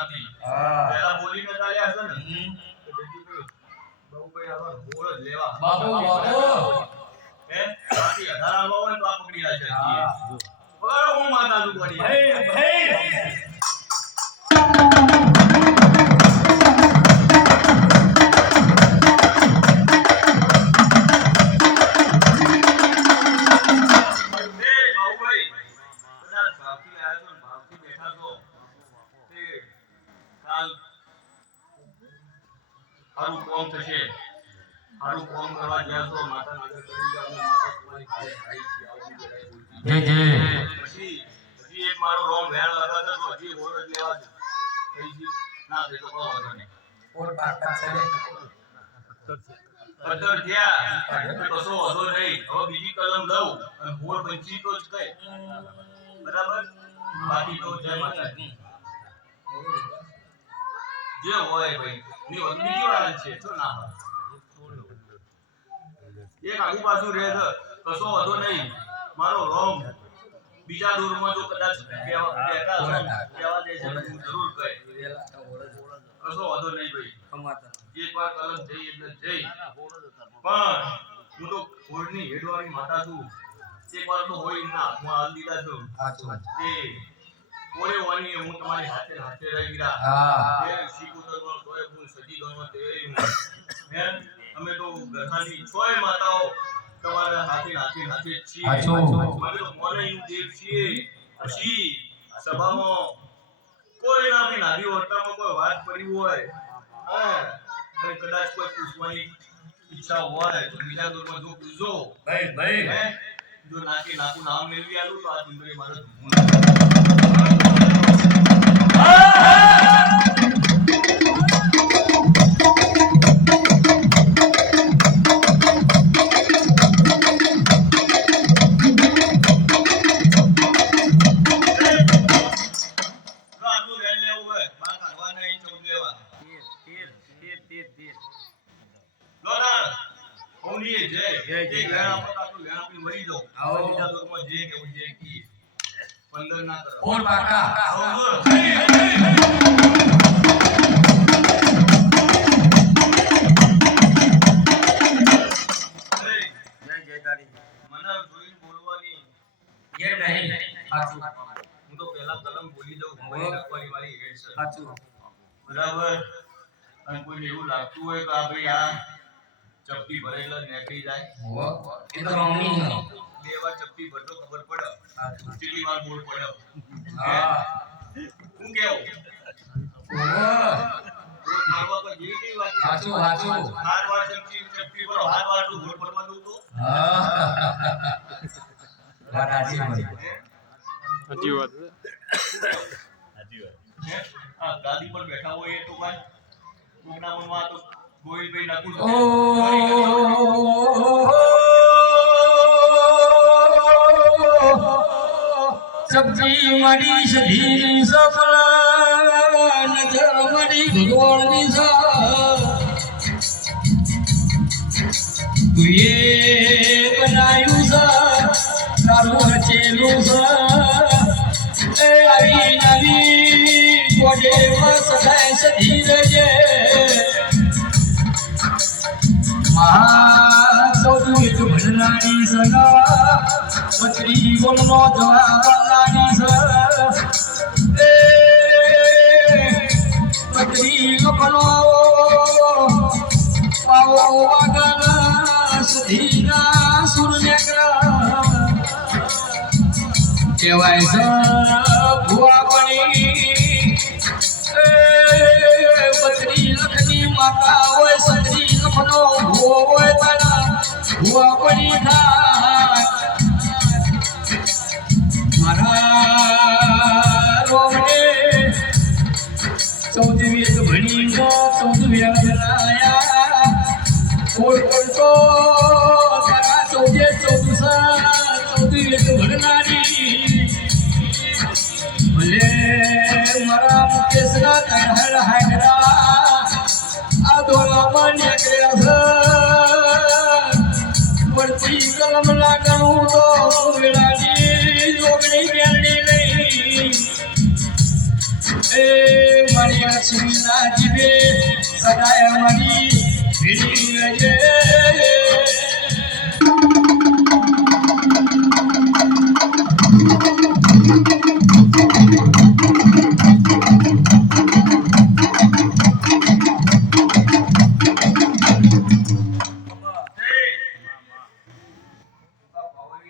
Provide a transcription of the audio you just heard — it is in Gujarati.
નથી પહેલા બોલીને ચાલ્યા છે ને બહુ કઈ આવા બોલ જ લેવા બાબુ હે બાકી 18 આલવા હોય તો આ પકડી રાખે બરાબર હું માતા છું પડી ભાઈ હારું કોમ થશે હારું કોમ કરવા જ્યાં તો માતા નગર કરી જાવ માતા તમારી હારે હાઈ છે આવું જય પછી એક મારો રોમ વેણ લગાતો તો હજી બોલ જ લેવા છે થઈ ગઈ ના તે તો કોઈ વાંધો નહીં ઓર પાકા છે પદ્ધર થયા તો સો વાંધો નહીં હવે બીજી કલમ લઉં અને બોલ પંચી તો જ કઈ બરાબર બાકી તો જય માતાજી જે હોય ભાઈ ની બીજી વાર છે તો ના હોય એક આગુ પાછું રહે છે કશો વાંધો નહીં મારો રોમ બીજા દૂરમાં જો કદાચ કહેવા દે છે હું જરૂર કહે કશો વાંધો નહીં ભાઈ એક વાર કલમ જઈ એટલે જઈ પણ હું તો કોળની હેડવાળી માતા છું એક વાર તો હોય ના હું હાલ દીધા છું એ કોળે વાની હું તમારી હાથે હાથે રહી ગયા એ શીખું તો તોય હું સજી ગણવા તૈયારી હું હે અમે તો ઘરની છોય માતાઓ તમારા હાથે હાથે હાથે છીએ અમે તો મોનેનું દેવ છીએ પછી સભામાં કોઈ ના બી નાની વર્તામાં કોઈ વાત પડી હોય હા કદાચ કોઈ પૂછવાની ઈચ્છા હોય તો બીજા દોરમાં જો પૂછો ભાઈ હે જો નાકું નામ મેળવી આલું તો આ તિંબરે મારો ધૂમ ઓર પાકા હું તો પહેલા કલમ બોલી દઉં મારી લખવાની વાળી હેડ છે સાચું બરાબર અને કોઈને એવું લાગતું હોય કે આ ભાઈ આ ચપટી ભરેલા નીકળી જાય એ તો રોમણી બે વાર ચપટી ભરતો ખબર પડે કેટલી વાર બોલ પડ્યો હું કેવું બોલ મારવા પર જેવી વાત સાચું હાર વાર ચપટી પર હાર વાર તો બોલ પડવા દઉં તો વાત સાચી સાચી વાત આ ગાદી પર બેઠા હોય એ તો ભાઈ કોકના મનમાં તો ગોવિંદભાઈ નાખું સબ્જી મારી સધી સફલા નજર મારી ભગવાનની તું એ બનાયું છે તારું રચેલું છે એ આવી નવી ગોડે સદાય સધી રજે સૌથી ભણનારી સગા પત્રી બોલનો જવાબ લાગી છે પત્રી લોકોનો પાવો વાગના સધીના સુરને કહેવાય છે ભુવા પડી પત્રી લખની માતા હોય સધરી લખનો ભુવો હોય તારા ભુવા પડી થાય મારા રોમડે 14 વેદ ભણી 14 વેદ બનાયા કોઈ તો તારા 14 વેદ ભણનારી ભલે મારા મુકેશના તરહર હાગરા આ દોરામાં નીકળ્યા છે પડતી કલમ લક્ષ્મી